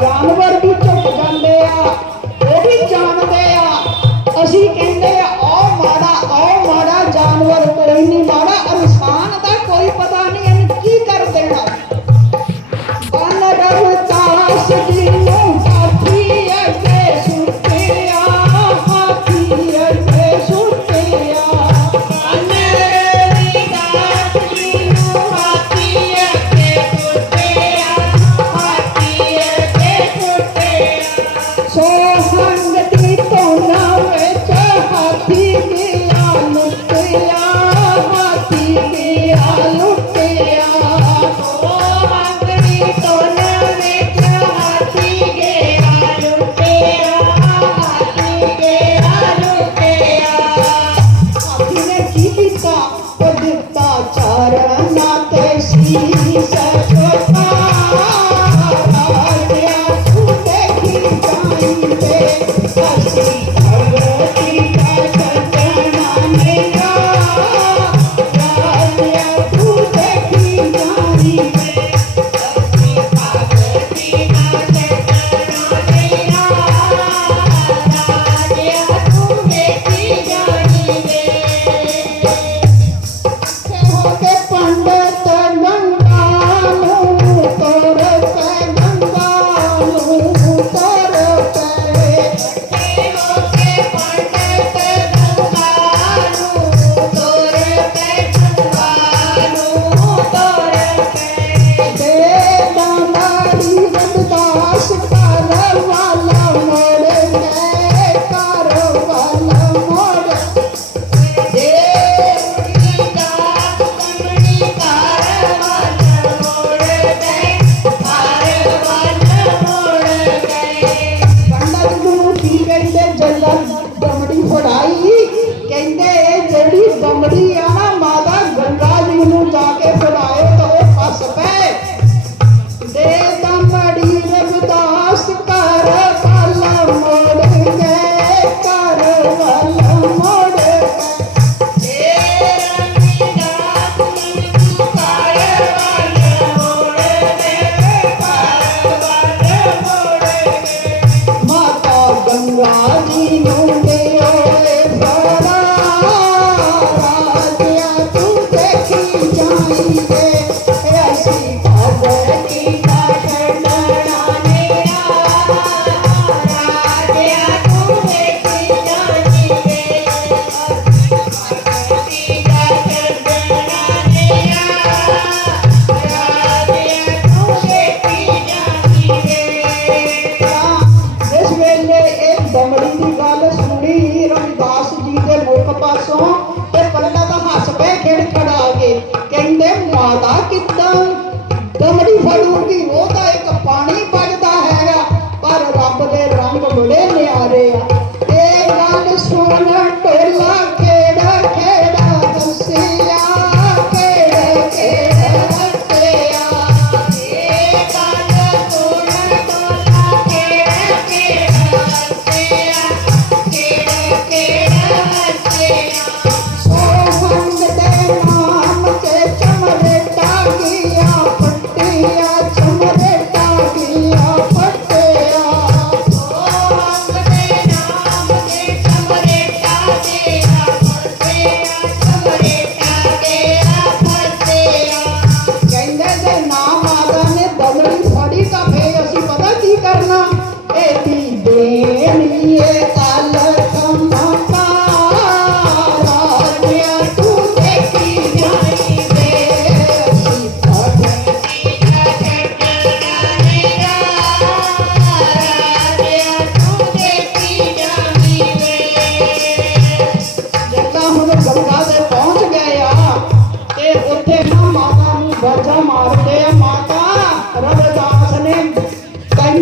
ਜਾਨਵਰ ਸੀਤਾ ਪਦਤਾ ਚਰਨਾ ਤੇ ਸੀ ਸਾਈ ਕਹਿੰਦੇ ਇਹ ਜਿਹੜੀ ਬੰਗੜੀ ਆ ਨਾ, ਮਾਤਾ ਗੰਗਾ ਜੀ ਨੂੰ ਜਾ ਕੇ ਫੜਾਏ ਤਾਂ ਉਹ ਫਸ ਪਏ। Andrea.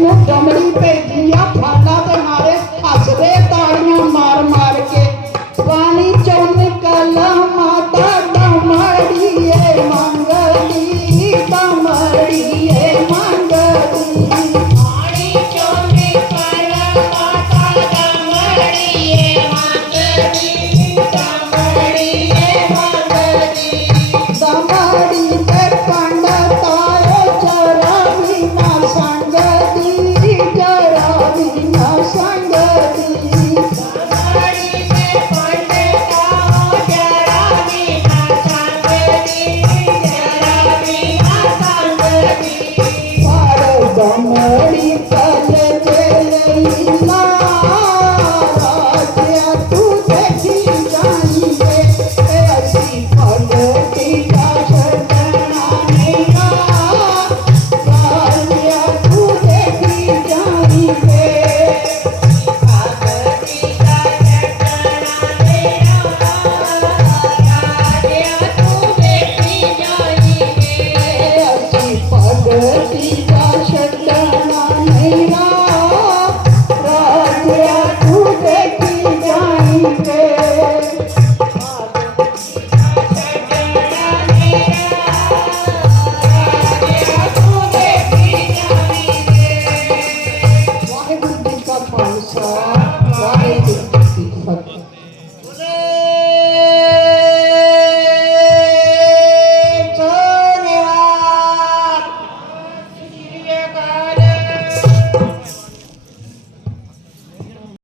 ਨੂੰ ਡਮੜੀ ਭੇਜੀ ਆ ਦੇ ਮਾਰੇ ਹੱਸਦੇ ਤਾੜੀਆਂ ਮਾਰ ਮਾਰ Thank you.